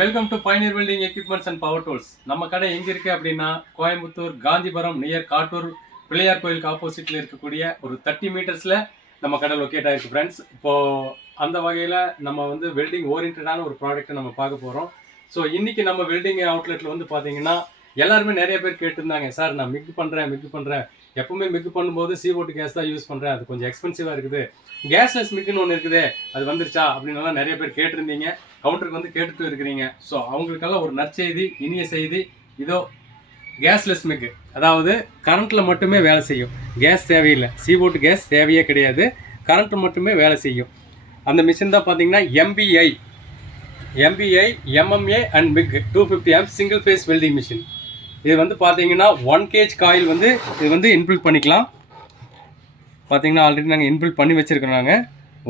Welcome to Pioneer welding equipments and power tools. நம்ம கடை எங்க இருக்கு அப்படின்னா கோயம்புத்தூர் காந்திபுரம் நியர் காட்டூர் பிள்ளையார் கோயிலுக்கு ஆப்போசிட்ல இருக்கக்கூடிய ஒரு 30 மீட்டர்ஸ்ல நம்ம கடை லொக்கேட் ஆயிருக்கு ஃப்ரெண்ட்ஸ். இப்போ அந்த வகையில நம்ம வந்து வெல்டிங் ஓரியன்டான ஒரு ப்ராடக்ட்டை நம்ம பார்க்க போறோம். ஸோ இன்னைக்கு நம்ம வெல்டிங் அவுட்லெட்ல வந்து பாத்தீங்கன்னா எல்லாருமே நிறைய பேர் கேட்டிருந்தாங்க, சார் நான் மிக் பண்றேன் எப்பவுமே மிக் பண்ணும்போது CO2 கேஸ் தான் யூஸ் பண்றேன், அது கொஞ்சம் எக்ஸ்பென்சிவா இருக்குது, கேஸ்லெஸ் மிக்குன்னு ஒன்று இருக்குது அது வந்துருச்சா அப்படின்னு நிறைய பேர் கேட்டிருந்தீங்க. கவுண்டருக்கு வந்து கேட்டுட்டு இருக்கிறீங்க. ஸோ அவங்களுக்கெல்லாம் ஒரு நற்செய்தி, இனிய செய்தி. இதோ கேஸ்லெஸ் மிக்கு, அதாவது கரண்ட்டில் மட்டுமே வேலை செய்யும், கேஸ் தேவையில்லை, CO2 கேஸ் தேவையே கிடையாது, கரண்ட்டில் மட்டுமே வேலை செய்யும். அந்த மிஷின் தான் பார்த்தீங்கன்னா MBI MMA and MIG 250 amp single phase welding machine. இது வந்து பார்த்தீங்கன்னா 1 kg காயில் வந்து இது வந்து இன்பில்ட் பண்ணிக்கலாம். பார்த்தீங்கன்னா ஆல்ரெடி நாங்கள் இன்பில்ட் பண்ணி வச்சுருக்கோம். நாங்கள்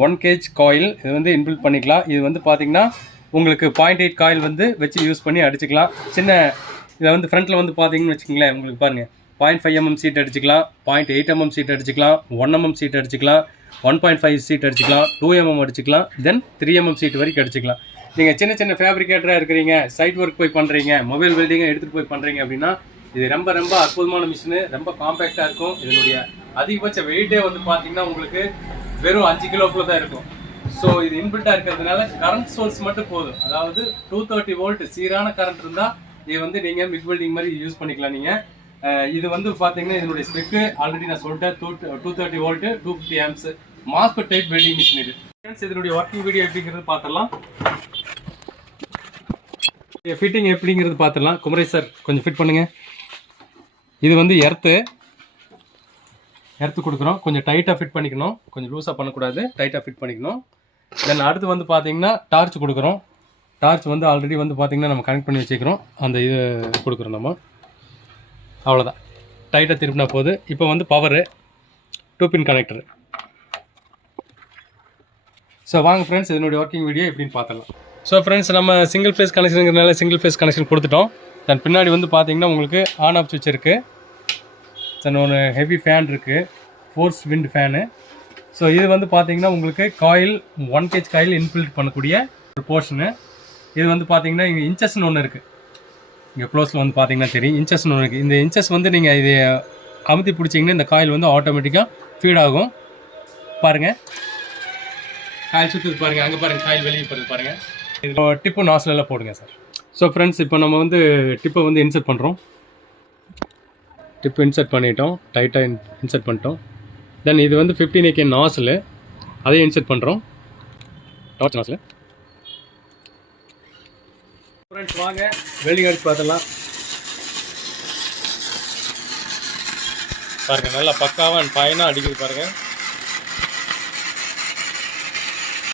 1 kg காயில் இது வந்து இன்பில்ட் பண்ணிக்கலாம். இது வந்து பார்த்தீங்கன்னா உங்களுக்கு 0.8 காயில் வந்து வச்சு யூஸ் பண்ணி அடிச்சுக்கலாம். சின்ன இதில் வந்து ஃப்ரண்ட்டில் வந்து பார்த்தீங்கன்னு வச்சுக்கோங்களேன், உங்களுக்கு பாருங்கள் 0.5 mm சீட் அடிச்சுக்கலாம், 0.8 mm சீட் அடிச்சுக்கலாம், 1 mm சீட் அடிச்சுக்கலாம், 1.5 சீட் அடிச்சுக்கலாம், 2 mm அடிச்சுக்கலாம், தென் 3 mm சீட் வரைக்கும் அடிச்சுக்கலாம். நீங்கள் சின்ன சின்ன ஃபேப்ரிகேட்டராக இருக்கிறீங்க, சைட் ஒர்க் போய் பண்ணுறீங்க, மொபைல் வெல்டிங்கை எடுத்துகிட்டு போய் பண்ணுறீங்க அப்படின்னா இது ரொம்ப ரொம்ப அற்புதமான மிஷினு, ரொம்ப காம்பேக்டாக இருக்கும். இதனுடைய அதிகபட்ச வெயிட்டே வந்து பார்த்தீங்கன்னா உங்களுக்கு வெறும் 5 கிலோக்குள்ள தான் இருக்கும். ஸோ இது இன்பில்ட்டாக இருக்கிறதுனால கரண்ட் சோர்ஸ் மட்டும் போதும், அதாவது 230 வோல்ட் சீரான கரண்ட் இருந்தால் இது வந்து நீங்கள் மிக் வெல்டிங் மாதிரி யூஸ் பண்ணிக்கலாம். நீங்கள் இது வந்து பார்த்தீங்கன்னா இதனுடைய ஸ்பெக்கு ஆல்ரெடி நான் சொல்லிட்டேன், 230 volt 250 amps MOSFET type welding machine இது. இதனுடைய ஒர்க்கிங் வீடியோ எப்படிங்கிறது பார்த்துடலாம், ஃபிட்டிங் எப்படிங்கிறது பார்த்துடலாம். குமரேஷ் சார் கொஞ்சம் ஃபிட் பண்ணுங்கள். இது வந்து எர்த்து கொடுக்குறோம், கொஞ்சம் டைட்டாக ஃபிட் பண்ணிக்கணும், கொஞ்சம் லூஸாக பண்ணக்கூடாது, டைட்டாக ஃபிட் பண்ணிக்கணும். தென் அடுத்து வந்து பார்த்தீங்கன்னா டார்ச் கொடுக்குறோம். டார்ச் வந்து ஆல்ரெடி வந்து பார்த்தீங்கன்னா நம்ம கனெக்ட் பண்ணி வச்சுக்கிறோம், அந்த இது கொடுக்குறோம் நம்ம, அவ்வளோதான், டைட்டாக திருப்பினா போகுது. இப்போ வந்து பவரு 2 பின் கனெக்டரு. ஸோ வாங்க ஃப்ரெண்ட்ஸ் இதனுடைய ஒர்க்கிங் வீடியோ எப்படின்னு பார்த்துடலாம். ஸோ ஃப்ரெண்ட்ஸ் நம்ம சிங்கிள் ஃபேஸ் கனெக்ஷனுங்கிறதுனால சிங்கிள் ஃபேஸ் கனெக்ஷன் கொடுத்துட்டோம். தென் பின்னாடி வந்து பார்த்தீங்கன்னா உங்களுக்கு ஆன் ஆஃப் சுவிட்ச் இருக்குது, தென் ஒரு ஹெவி ஃபேன் இருக்குது, ஃபோர்ஸ் விண்ட் ஃபேனு. ஸோ இது வந்து பார்த்தீங்கன்னா உங்களுக்கு காயில் 1 kg காயில் இன்பில்ட் பண்ணக்கூடிய ஒரு போர்ஷனு. இது வந்து பார்த்தீங்கன்னா இங்கே இன்ச்சஸ்ன்னு ஒன்று இருக்குது, இங்கே க்ளோஸில் வந்து பார்த்தீங்கன்னா தெரியும், இன்ச்சஸ்ன்னு ஒன்று இருக்குது. இந்த இன்ச்சஸ் வந்து நீங்கள் இது அமுத்தி பிடிச்சிங்கன்னா இந்த காயில் வந்து ஆட்டோமேட்டிக்காக ஃபீட் ஆகும். பாருங்கள் காயில் சுற்றுது பாருங்கள், அங்கே பாருங்கள் காயில் வெளியே போகிறது பாருங்கள். இது டிப்பு நாஸ்லெல்லாம் போடுங்க சார். ஸோ ஃப்ரெண்ட்ஸ் இப்போ நம்ம வந்து டிப்பை வந்து இன்சர்ட் பண்ணுறோம். டிப்பு இன்சர்ட் பண்ணிட்டோம், டைட்டாக இன்சர்ட் பண்ணிட்டோம். தென் இது வந்து 15 AK நாஸ்லு, அதையும் இன்சர்ட் பண்ணுறோம், டார்ச் நாஸ்லு. ஃப்ரெண்ட்ஸ் வாங்க வெல்டிங் அடிச்சு பார்த்துடலாம். பாருங்கள் நல்லா பக்காவாக பயனாக அடிக்குது பாருங்கள்.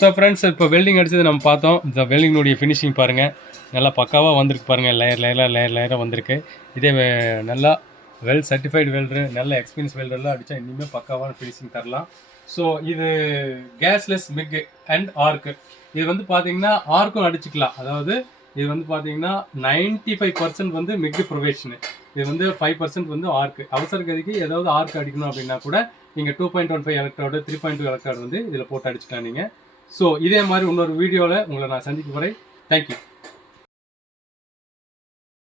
ஸோ ஃப்ரெண்ட்ஸ் இப்போ வெல்டிங் அடித்தது நம்ம பார்த்தோம். இந்த வெல்டிங்கினுடைய ஃபினிஷிங் பாருங்கள், நல்லா பக்காவாக வந்திருக்கு பாருங்கள், லேயராக வந்திருக்கு. இதே நல்லா வெல் சர்டிஃபைடு வெல்டரு, நல்ல எக்ஸ்பீரியன்ஸ் வெல்டர்லாம் அடித்தா இன்னுமே பக்காவான ஃபினிஷிங் தரலாம். ஸோ இது கேஸ்லெஸ் மிக் அண்ட் ஆர்க்கு. இது வந்து பார்த்தீங்கன்னா ஆர்க்கும் அடிச்சுக்கலாம், அதாவது இது வந்து பார்த்தீங்கன்னா 95% வந்து மிக் ப்ரொவேஷனு, இது வந்து 5% வந்து ஆர்க்கு. அவசர கதிக்கு ஏதாவது ஆர்க் அடிக்கணும் அப்படின்னா கூட நீங்கள் 2.15 எலக்ட்ராய்டு 3.2 எலக்ட்ராய்டு வந்து இதில் போட்டு அடிச்சுக்கலாம் நீங்கள். ஸோ இதே மாதிரி இன்னொரு வீடியோவில் உங்களை நான் சந்திக்க போகிறேன். தேங்க்யூ.